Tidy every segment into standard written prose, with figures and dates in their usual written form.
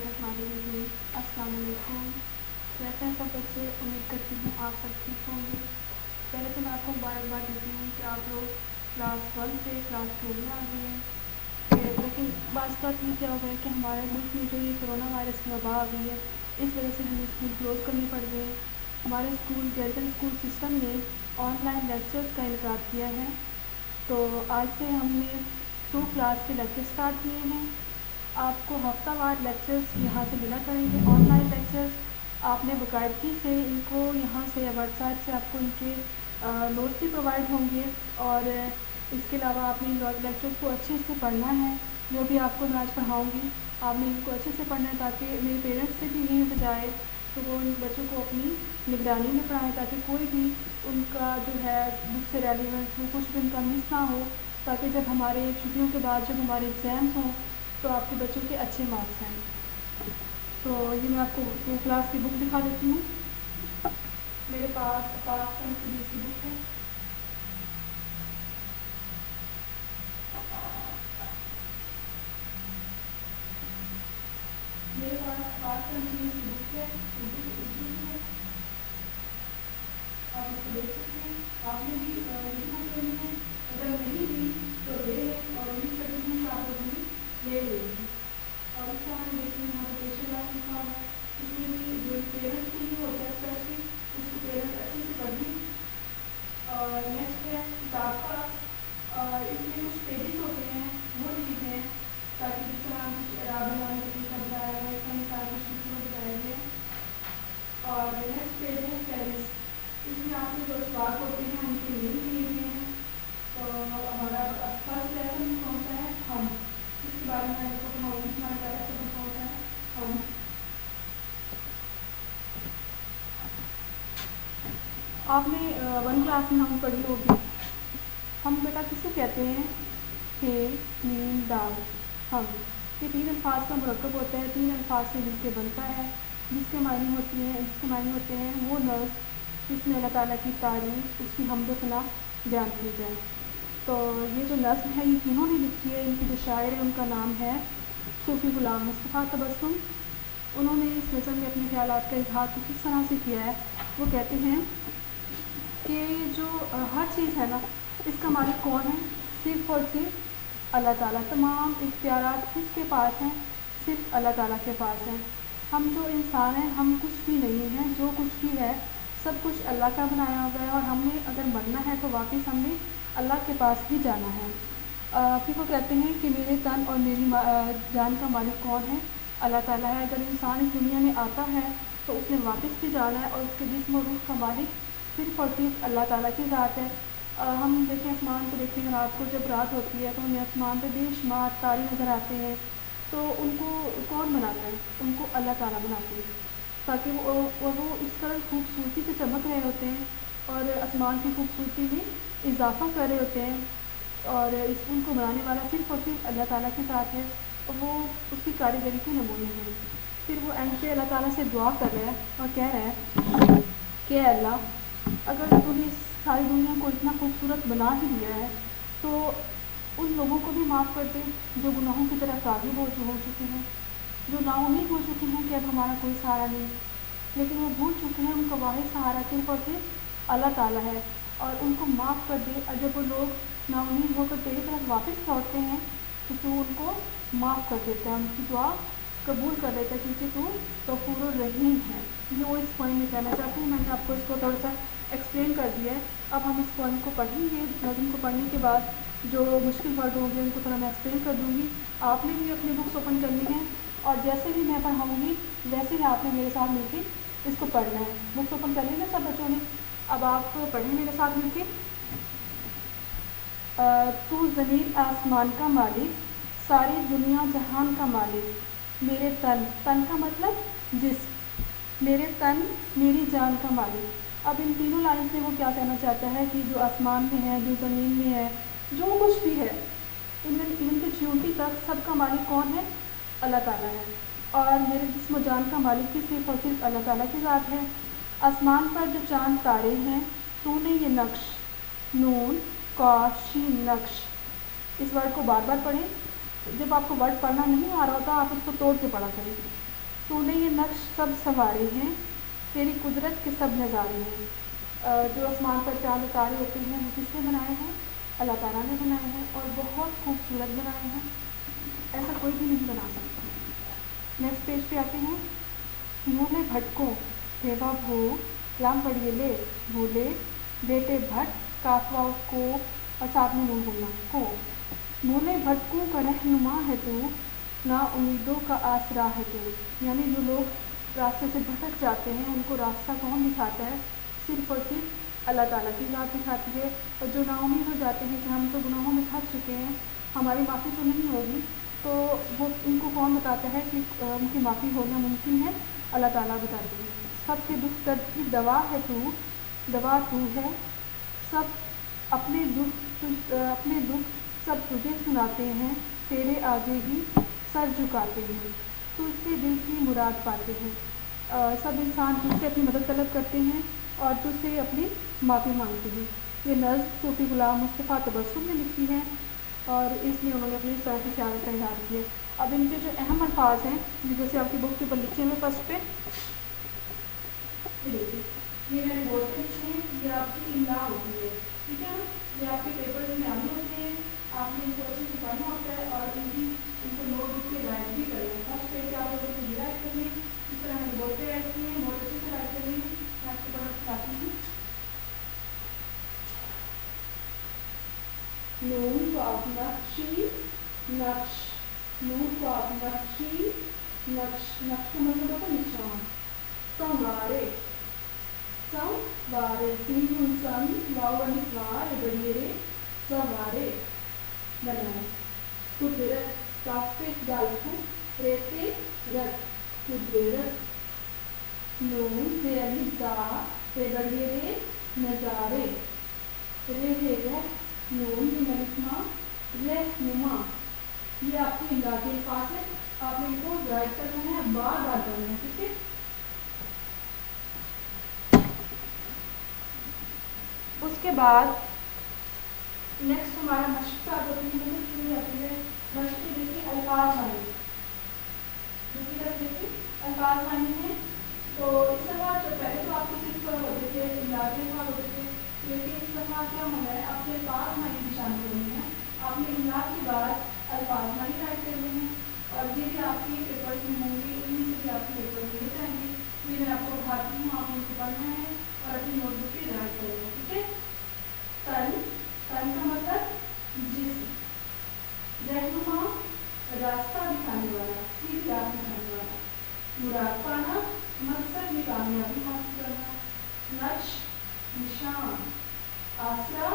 बिस्मिल्लाहिर्रहमानिर्रहीम। अस्सलाम वालेकुम। कैसे हैं सब बच्चे? उम्मीद करती हूँ आप सब ठीक होंगे। पहले तो मैं आपको मुबारकबाद देती हूँ कि आप लोग क्लास 1 से क्लास 2 में आ गए हैं। लेकिन बात में क्या हो गया है कि हमारे मुल्क में जो ये कोरोना वायरस की वबा आ गई है, इस वजह से हमें स्कूल क्लोज़ करने पड़ गए हैं। हमारे स्कूल गैरिटन स्कूल सिस्टम ने ऑनलाइन लेक्चर्स का इनकार किया है। तो आज से हमने 2 क्लास के लेक्चर स्टार्ट किए हैं। आपको हफ्तावार लेक्चर्स यहाँ से मिला करेंगे। ऑनलाइन लेक्चर्स आपने बाकायदगी से इनको यहाँ से या व्हाट्सएप से आपको इनके नोट्स भी प्रोवाइड होंगे, और इसके अलावा आपने इन लेक्चर्स को अच्छे से पढ़ना है। जो भी आपको मैं आज पढ़ाऊँगी आपने इनको अच्छे से पढ़ना है, ताकि मेरे पेरेंट्स से भी यही बजाय तो वो उन बच्चों को अपनी निगरानी में पढ़ाएं, ताकि कोई भी उनका जो है बुक से रेलिवेंस हो, कुछ भी उनका मिस ना हो, ताकि जब हमारे छुट्टियों के बाद जब हमारे एग्ज़ाम्स हों तो आपके बच्चों के अच्छे मार्क्स हैं। तो ये मैं आपको 2 क्लास की बुक दिखा देती हूँ। मेरे पास पास की बुक है। मेरे पास पास की बुक है, उर्दू की है। आप इसको देख सकते हैं। आपने भी ये बुक लेनी है, अगर नहीं ली तो ले लें, और उम्मीद करती हूँ कि आप लोगों ने ले लेंगे। और इसका हम देखते हैं यहाँ पर पेशेंट क्लास लिखा हुआ है। इसमें भी जो पेरेंट्स के लिए होता है स्पेशली, उसको पेरेंट्स अच्छे से पढ़ें। और नेक्स्ट है किताब का, इसमें कुछ पेजेस होते हैं वो लीड हैं, ताकि जिस तरह हम कुछ इरादा बनाने का तरीका बताया गया है, इसका मिसाल कुछ चीज़ों को बताया गया है। और नेक्स्ट पेज है फेरिस। इसमें आपके जो सवाल होते हैं उनके नेम दिए हुए हैं। तो हमारा फर्स्ट लेसन कौन सा है? हम। इसके बारे में आपको पढ़ाऊँगी। हमारा पहला सबक कौन सा है? हम। आपने 1 क्लास में हम पढ़ी होगी। हम बेटा किसे कहते हैं? हे, मीम, दाल, हम। ये 3 अल्फाज का मुरक्कब होता है, 3 अल्फाज से मिलकर बनता है, जिसके मायने होते हैं वो लफ्ज़ जिसमें अल्लाह ताला की तारीफ़, उसकी हम्द सना बयान की जाए। तो ये जो नज़्म है ये तीनों ने लिखी है। इनके जो शायर हैं उनका नाम है सूफ़ी ग़ुलाम मुस्तफ़ा तबस्सुम। उन्होंने इस नज़्म में अपने ख़यालात का इज़हार कुछ इस तरह से किया है। वो कहते हैं कि जो हर चीज़ है ना, इसका मालिक कौन है? सिर्फ़ और सिर्फ अल्लाह ताला। तमाम इख्तियारात किसके पास हैं? सिर्फ अल्लाह ताला के पास हैं। हम जो इंसान हैं हम कुछ भी नहीं हैं, जो कुछ भी है सब कुछ अल्लाह का बनाया हुआ है, और हमने अगर मरना है तो वापस हमने अल्लाह के पास ही जाना है। फिर वो कहते हैं कि मेरे तन और मेरी जान का मालिक कौन है? अल्लाह ताला है। अगर इंसान इस दुनिया में आता है तो उसने वापस भी जाना है, और उसके जिस्म और रूह का मालिक सिर्फ़ और सिर्फ अल्लाह ताला की ज़ात है। हम देखें आसमान को, देखते हैं रात को, जब रात होती है तो हमें आसमान पे बेशुमार तारे नज़र आते हैं। तो उनको कौन बनाता है? उनको अल्लाह ताला बनाते हैं, ताकि वो इस तरह खूबसूरती से चमक रहे होते हैं और आसमान की खूबसूरती में इजाफा कर रहे होते हैं। और इस उनको बनाने वाला सिर्फ़ और सिर्फ अल्लाह ताला के साथ है, और वो उसकी कारीगरी के नमूने हैं। फिर वो एंड पे अल्लाह ताला से दुआ कर रहा है और कह रहा है कि अल्लाह, अगर तूने इस सारी दुनिया को इतना खूबसूरत बना ही दिया है तो उन लोगों को भी माफ़ कर दे जो गुनाहों की तरफ राग़िब हो चुके हैं, जो नाउम्मीद हो चुके हैं कि अब हमारा कोई सहारा नहीं, लेकिन वो भूल चुके हैं उनका वाहिद सहारा सिर्फ़ और सिर्फ अल्लाह ताला है। और उनको माफ़ कर दे, और जब वो लोग नाउम्मीद होकर तेरी तरफ वापस लौटते हैं तो तू उनको माफ़ कर देता है, उनकी दुआ कबूल कर लेता है, क्योंकि तू गफूर रहीम है। ये वो इस पॉइंट में कहना चाहती हूँ। मैंने आपको इसको थोड़ा सा एक्सप्लेन कर दिया है। अब हम इस पॉइंट को पढ़ेंगे। नज़्म को पढ़ने के बाद जो मुश्किल वर्ड होंगे उनको थोड़ा मैं एक्सप्लेन कर दूँगी। आपने भी अपनी बुक्स ओपन करनी है, और जैसे ही मैं पढ़ाऊँगी वैसे ही आपने मेरे साथ मिलकर इसको पढ़ना है। बुक्स ओपन कर ली ना सब बच्चों ने? अब आप पढ़ें मेरे साथ मिलकर। तू ज़मीन आसमान का मालिक, सारी दुनिया जहान का मालिक, मेरे तन, तन का मतलब जिस्म, मेरे तन मेरी जान का मालिक। अब इन तीनों लाइन से वो क्या कहना चाहता है कि जो आसमान में है, जो ज़मीन में है, जो कुछ भी है, इवन की चींटी तक, सबका मालिक कौन है? अल्लाह ताला है। और मेरे जिस्म जान का मालिक भी सिर्फ़ और सिर्फ अल्लाह ताला की ज़ात है। आसमान पर जो चांद तारे हैं, तूने ये नक्श, नून कॉफ शीन नक्श, इस वर्ड को बार बार पढ़ें। जब आपको वर्ड पढ़ना नहीं आ रहा होता आप इसको तोड़ के पढ़ा करें। تو نے یہ نقش سب سنوارے ہیں، تیری قدرت کے سب نظارے ہیں۔ جو آسمان پر چاند ستارے ہوتے ہیں وہ کس نے بنائے ہیں؟ اللہ تعالیٰ نے بنائے ہیں، اور بہت خوبصورت بنائے ہیں، ایسا کوئی بھی نہیں بنا سکتا۔ نیکسٹ پیج پہ آتے ہیں۔ بھولے بھٹکوں بیوہ بھو، لام پڑھیے لے بھولے بیٹے بھٹ، کافوا کو اور ساتھ میں نون بولنا کو۔ بھولے بھٹکوں کا رہنما ہے تو، نا امیدوں کا آسرا ہے تو، یعنی جو لوگ راستے سے بھٹک جاتے ہیں ان کو راستہ کون دکھاتا ہے؟ صرف اور صرف اللہ تعالیٰ کی ذات دکھاتی ہے۔ اور جو نا امید ہو جاتے ہیں کہ ہم تو گناہوں میں پھنس چکے ہیں، ہماری معافی تو نہیں ہوگی، تو وہ ان کو کون بتاتا ہے کہ ان کی معافی ہونا ممکن ہے؟ اللہ تعالیٰ بتاتے ہیں۔ سب کے دکھ درد کی دوا ہے تو، دوا تو ہے، سب اپنے دکھ سب تجھے سناتے ہیں، تیرے آگے ہی سر جھکاتے ہیں، تجھ سے دل کی مراد پاتے ہیں۔ سب انسان تجھ سے اپنی مدد طلب کرتے ہیں اور تجھ سے اپنی معافی مانگتے ہیں۔ یہ نظم صوفی غلام مصطفیٰ تبسم نے لکھی ہے، اور اس میں انہوں نے اپنی طرح کی خیالات کا اظہار کیا۔ اب ان کے جو اہم الفاظ ہیں جیسے آپ کی بک کے اوپر لکھے ہوئے فرسٹ پہ، یہ میں نے بورڈ پہ لکھے ہیں، یہ آپ کی املا ہوتی ہے، ٹھیک ہے نا؟ یہ آپ کے پیپر میں آنے ہوتے ہیں، آپ نے ان کو اچھے سے پڑھنا ہوتا ہے اور ان کو نوٹ بک پہ رائٹ بھی کرنا ہے۔ فرسٹ پہ آپ لوگوں کو یہ رائٹ کرنی ہے، اس طرح میں نے بورڈ پہ رائٹ کی ہے، بہت اچھے سے رائٹ کرنی ہے۔ میں آپ کو پڑھ بتاتی ہوں۔ نون قاف نقشی نقش، نون قاف نقشی نقش، نقش کا مطلب ہوتا ہے نشان۔ سنوارے، سنوارے، سین سن واو الف وا بڑی رے، سنوارے بنائے۔ قدرت، کاف پہ دال کو رے پہ رت، قدرت۔ نون سے الف زا سے بڑی رے، نظارے۔ رے ہے رہ، نون سے الف رہنما۔ یہ آپ کی املا کے الفاظ ہے، آپ نے ان کو رائٹ کرنا ہے، بار بار کرنا ہے، ٹھیک ہے؟ اس کے بعد نیکسٹ ہمارا مشق کا شروع ہو جاتی ہے۔ مشق کی دیکھیے الفاظ آنے، دوسری طرف دیکھیے الفاظ آنے ہیں۔ تو اس دفعہ جو پہلے تو آپ کو صرف ہوتے تھے املا کے الفاظ ہوتے تھے، لیکن اس دفعہ کیا ہونا ہے، آپ کے الفاظ معنی بھی شامل ہونے ہیں۔ آپ نے املا کے بعد الفاظ معنی رائٹ کرنے ہیں، اور یہ بھی آپ کی پیپرز میں ہوں گی، ان سے بھی آپ کے پیپر میں لے جائیں گے۔ یہ میں آپ کو بتاتی ہوں، آپ ان کو پڑھنا ہے اور اپنی نوٹ بک پہ رائٹ کرنا ہے، ٹھیک ہے؟ تن، تن کا مطلب جسم۔ رہنما، راستہ دکھانے والا، سیدھی راہ دکھانے والا۔ مراد پانا، مقصد میں کامیابی حاصل کرنا۔ نقش، نشان۔ آسرا،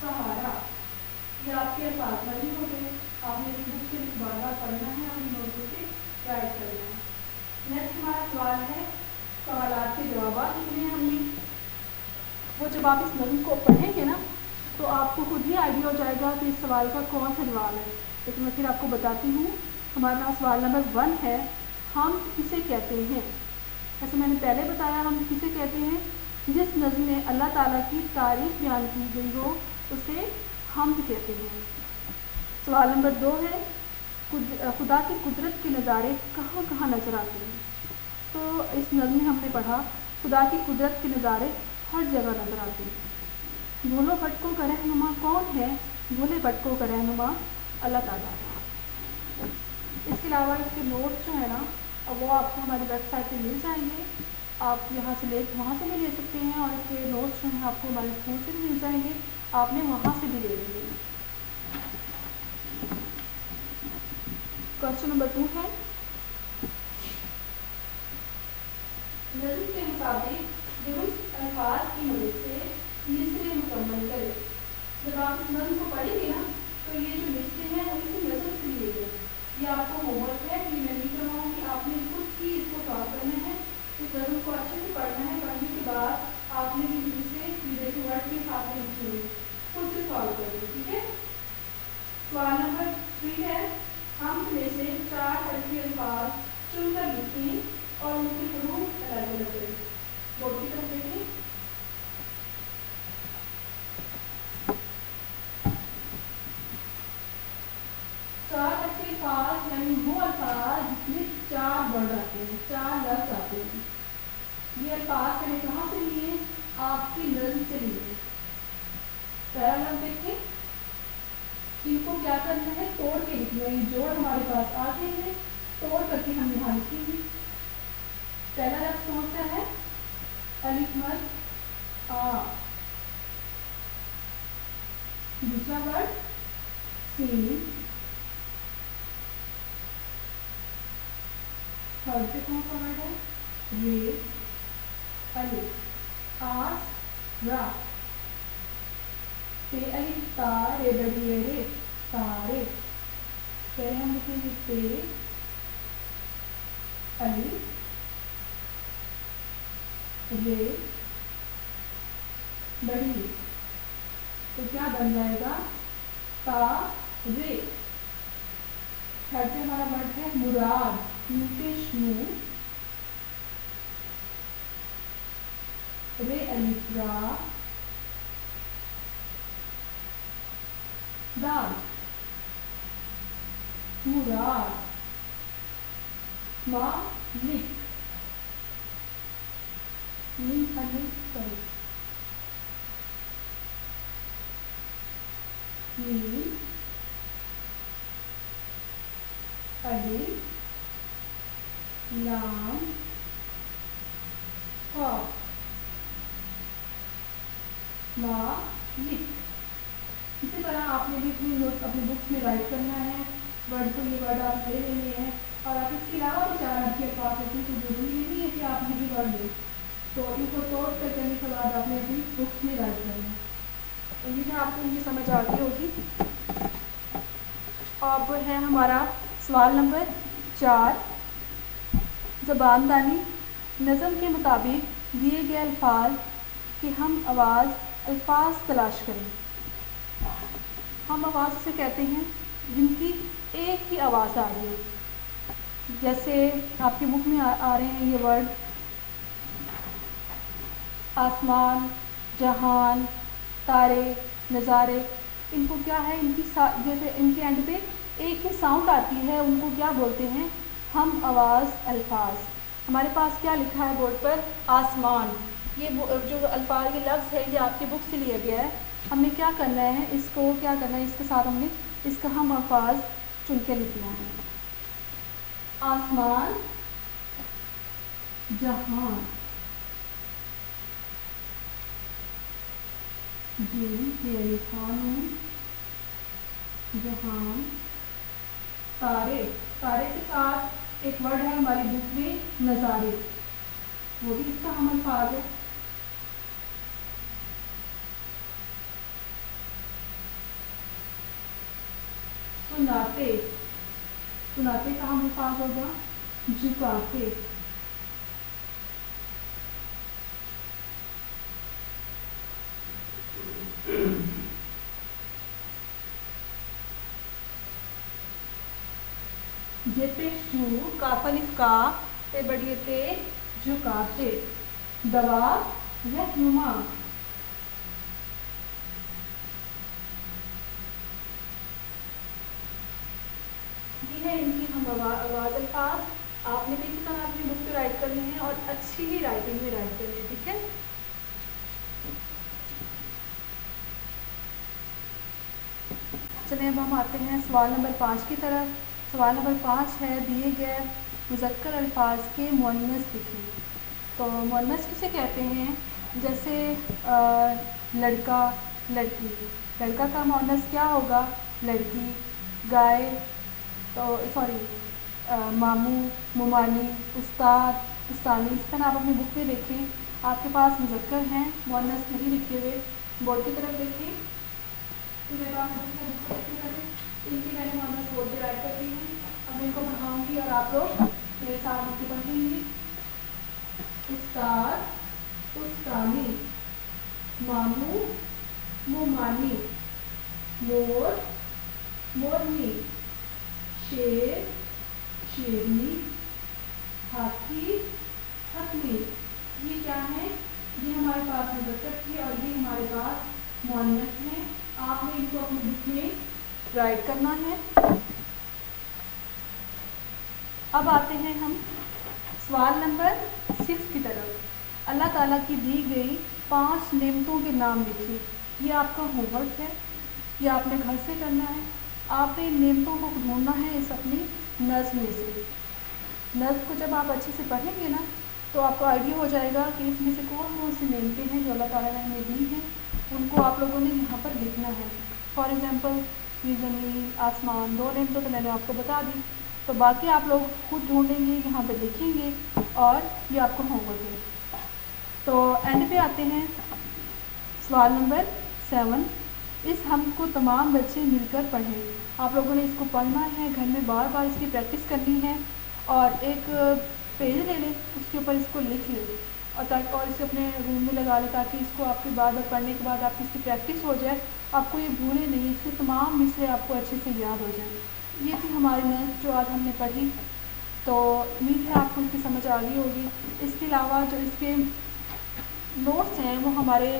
سہارا۔ یہ آپ کے الفاظ نہیں ہوتے، آپ نے اپنی بک سے بار بار پڑھنا ہے، اپنی نوٹ بک پہ رائٹ کرنا ہے۔ نیکسٹ ہمارا سوال ہے، سوالات کے جوابات لکھنے ہیں ہم نے۔ وہ جب آپ اس نظم کو پڑھیں گے نا تو آپ کو خود ہی آئیڈیا ہو جائے گا کہ اس سوال کا کون سا جواب ہے، لیکن میں پھر آپ کو بتاتی ہوں۔ ہمارے پاس سوال نمبر 1 ہے، ہم کسے کہتے ہیں؟ جیسے میں نے پہلے بتایا، ہم کسے کہتے ہیں؟ جس نظم میں اللہ تعالیٰ کی تعریف بیان کی گئی ہو اسے حمد کہتے ہیں۔ سوال نمبر 2 ہے، خدا کی قدرت کے نظارے کہاں کہاں نظر آتے ہیں؟ تو اس نظم میں ہم نے پڑھا خدا کی قدرت کے نظارے ہر جگہ نظر آتے ہیں۔ بھولو بھٹکوں کا رہنما کون ہے؟ بھولے بھٹکوں کا رہنما اللہ تعالیٰ ہے۔ اس کے علاوہ اس کے نوٹس جو ہے نا وہ آپ کو ہماری ویب سائٹ پہ مل جائیں گے، آپ یہاں سے وہاں سے بھی لے سکتے ہیں، اور اس کے نوٹس جو ہیں آپ کو ہمارے اسکول سے بھی مل جائیں گے، آپ نے وہاں سے بھی لے لیں گے۔ کوشچن نمبر 2 ہے، نظم کے مطابق درست الفاظ کی مدد سے مصرعے مکمل کرے۔ جب آپ اس نظم کو پڑھیں گے نا تو یہ جو مصرعے ہیں وہ اسی نظم سے لیے گئے۔ یہ آپ کو ہوم ورک ہے، یہ میں نہیں کرواؤں گی، آپ نے خود ہی اس کو سالو کرنا ہے، اس نظم کو اچھے سے پڑھنا ہے۔ پڑھنے کے بعد آپ نے دوسرے جیسے ورڈ کے ساتھ لکھے ہوئے خود سے سالو کرنا ہے، ٹھیک ہے؟ سوال نمبر 3 ہے، ہم میں سے 4 حرفی الفاظ چن کر لکھیں اور ان کے حروف الگ الگ کریں۔ بورڈ کی طرف دیکھیں۔ چار حرفی الفاظ یعنی وہ الفاظ جس میں 4 ورڈ آتے ہیں، یہ الفاظ میں نے کہاں سے لیے؟ آپ کی نظم سے لیے. پہلا لفظ دیکھیں، ان کو کیا کرنا ہے؟ توڑ کے لکھنا ہے. جوڑ ہمارے پاس آ گئے ہیں، توڑ کر کے ہم یہاں لکھیں گے. پہلا لفظ کون سا ہے؟ الف مد آ. دوسرا ورڈ سین. تھرڈ پہ کون سا ورڈ ہے؟ رے. الف آس را. تے الف تا رے بڑی ہے رے تارے. پہلے ہم لکھیں گے تے الف رے بڑی، تو کیا بن جائے گا؟ تا رے. تھرڈ پہ ہمارا ورڈ ہے مراد. نیوٹش نو رے الف را دال. مراد. مالک. میم الف سوری میم الف لام قاف. مالک. اسی طرح آپ نے بھی اپنی نوٹ اپنی بکس میں رائٹ کرنا ہے. ورڈ کو یہ ورڈ آپ لے لینے ہیں، اور آپ اس کے علاوہ بھی 4 آپ کے پاس ہوتی ہیں، تو ضروری نہیں ہے کہ آپ یہی ورڈ لیں. تو ان کو توڑ کر کرنے کے بعد آپ نے اپنی بکس میں رائٹ کرنا ہے. امید ہے آپ کو یہ سمجھ آتی ہوگی. اب ہے ہمارا سوال نمبر 4. زبان دانی. نظم کے مطابق دیے گئے الفاظ کی ہم آواز الفاظ تلاش کریں. ہم آواز سے کہتے ہیں جن کی ایک ہی آواز آ رہی ہے. جیسے آپ کی بک میں آ رہے ہیں یہ ورڈ: آسمان، جہان، تارے، نظارے. ان کو کیا ہے؟ ان کی جیسے ان کے اینڈ پہ ایک ہی ساؤنڈ آتی ہے، ان کو کیا بولتے ہیں؟ ہم آواز الفاظ. ہمارے پاس کیا لکھا ہے بورڈ پر؟ آسمان. یہ جو الفاظ، یہ لفظ ہے، یہ آپ کی بک سے لیا گیا ہے. ہم نے کیا کرنا ہے؟ اس کو کیا کرنا ہے؟ اس کے ساتھ ہم نے اس کا ہم الفاظ چن کے لکھنا ہے. آسمان، جہان، جی خانوں، جہان، تارے. تارے کے ساتھ ایک ورڈ ہے ہماری بک میں نظارے، وہ بھی اس کا ہم الفاظ ہے. سناتے. سناتے کا ہم الفاظ ہوگا جھکاتے. شو کاف الف کا تے بڑی تے جھکاتے. دوا رہنما. یہ ہے ان کی ہم آواز الفاظ. آپ نے بھی اس طرح اپنی بک پہ رائٹ کرنے ہیں اور اچھی ہی رائٹنگ میں رائٹ کرنے ہیں. ٹھیک ہے. چلیں اب ہم آتے ہیں سوال نمبر 5 کی طرف. سوال نمبر 5 ہے: دیے گئے مذکر الفاظ کے مؤنث لکھیں. تو مؤنث کسے کہتے ہیں؟ جیسے لڑکا، لڑکی. لڑکا کا مؤنث کیا ہوگا؟ لڑکی. گائے تو سوری ماموں، ممانی، استاد، استانی. اس طرح آپ اپنی بک میں دیکھیں، آپ کے پاس مذکر ہیں، مؤنث نہیں لکھے ہوئے. بورڈ کی طرف دیکھیں. میرے پاس ان کی میں نے مؤنث بورڈ پہ رائٹ کر دی ہے. اب ان کو پڑھاؤں گی اور آپ لوگ میرے ساتھ مل کے پڑھیں گے. استاد، استانی، ماموں، ممانی، مور، مورنی، شیر، شیرنی، ہاتھی، ہتھی. یہ کیا ہے؟ یہ ہمارے پاس مذکر تھے اور یہ ہمارے پاس مؤنث ہیں. آپ نے ان کو اپنی بک میں رائٹ کرنا ہے. اب آتے ہیں ہم سوال نمبر 6 کی طرف. اللہ ताला की दी गई 5 नेमतों के नाम लिखिए। ये आपका होमवर्क है, ये आपने घर से करना है। आपने इन नेमतों को ढूंढना है इस अपनी नज़्म में से। नज़्म को जब आप अच्छे से पढ़ेंगे ना तो आपको आइडिया हो जाएगा कि इसमें से कौन सी नेमतें हैं जो अल्लाह ताला ने हमें दी हैं, उनको आप लोगों ने यहाँ पर लिखना है। फॉर एग्ज़ाम्पल ये ज़मीन आसमान 2 नेमतें तो मैंने आपको बता दी, तो बाकी आप लोग खुद ढूंढेंगे, यहाँ पर लिखेंगे और ये आपको होमवर्क है। तो एंड पे आते हैं सवाल नंबर 7। इस हम को तमाम बच्चे मिलकर पढ़ें। आप लोगों ने इसको पढ़ना है, घर में बार बार इसकी प्रैक्टिस करनी है और एक पेज ले लें, उसके ऊपर इसको लिख लें और इसे अपने रूम में लगा लें ताकि इसको आपकी बार बार पढ़ने के बाद आपकी इसकी प्रैक्टिस हो जाए, आपको ये भूले नहीं, इसके तमाम मिसरे आपको अच्छे से याद हो जाए। ये थी हमारी नज़्म जो आज हमने पढ़ी, तो उम्मीद है आपको इसकी समझ आ गई होगी। इसके अलावा जो इसके नोट्स हैं वो हमारे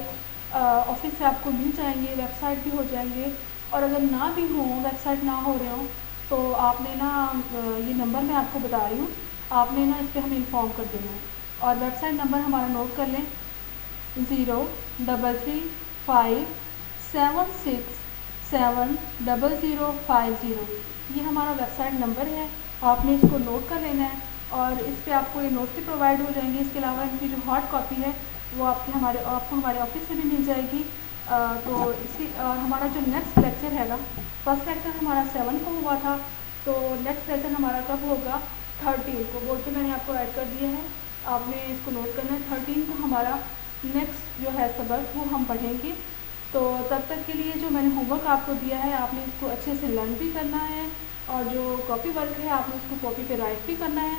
ऑफिस से आपको मिल जाएंगे, वेबसाइट भी हो जाएंगे, और अगर ना भी हो, वेबसाइट ना हो रहे हो, तो आपने ना ये नंबर मैं आपको बता रही हूँ, आपने ना इस पर हमें इन्फॉर्म कर देना है। और वेबसाइट नंबर हमारा नोट कर लें 0335767050। ये हमारा वेबसाइट नंबर है, आपने इसको नोट कर लेना है और इस पर आपको ये नोट भी प्रोवाइड हो जाएंगे। इसके अलावा इनकी जो हार्ड कॉपी है वो आपको हमारे ऑफिस से भी मिल जाएगी। तो इसी हमारा जो नेक्स्ट लेक्चर है ना, फर्स्ट लेक्चर हमारा 7 को हुआ था, तो नेक्स्ट लेक्चर हमारा कब होगा 13 को, बोल के मैंने आपको ऐड कर दिया है, आपने इसको नोट करना है। 13 को हमारा नेक्स्ट जो है सबक वो हम पढ़ेंगे। तो तब तक के लिए जो मैंने होमवर्क आपको दिया है आपने इसको अच्छे से लर्न भी करना है, और जो कॉपी वर्क है आपने उसको कॉपी पे राइट भी करना है,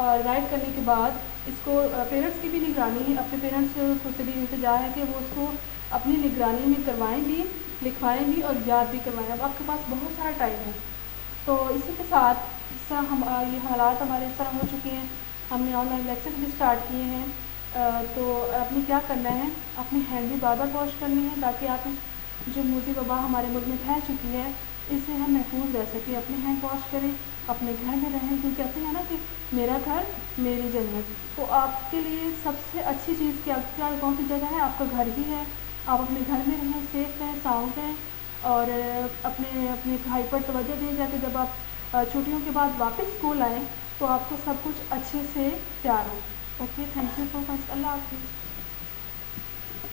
और राइट करने के बाद इसको पेरेंट्स की भी निगरानी है, अपने पेरेंट्स को से भी इंतजार है कि वो उसको अपनी निगरानी में करवाएं भी, लिखवाएं भी और याद भी करवाएं। अब आपके पास बहुत सारा टाइम है। तो इसी के साथ हम ये हालात हमारे इस तरह हो चुके हैं, हमने ऑनलाइन लेक्चर भी स्टार्ट किए हैं। तो आपने क्या करना है, अपनी हैंड भी बार बार वॉश करनी है ताकि आप जो मूजी वबा हमारे मुल्क में फैल चुकी है इससे हम महफूज रह सकें। अपने हैंड वॉश करें, अपने घर में रहें, क्योंकि कहते हैं ना कि मेरा घर मेरी जन्नत। तो आपके लिए सबसे अच्छी चीज़ क्या कौन सी जगह है, आपका घर ही है। आप अपने घर में रहें, सेफ रहें, साउंड रहें, और अपने अपने भाई पर तवज्जो दें, जाके जब आप छुट्टियों के बाद वापस स्कूल आएँ तो आपको सब कुछ अच्छे से तैयार हो। Okay, thank you so much, अल्लाह हाफिज़।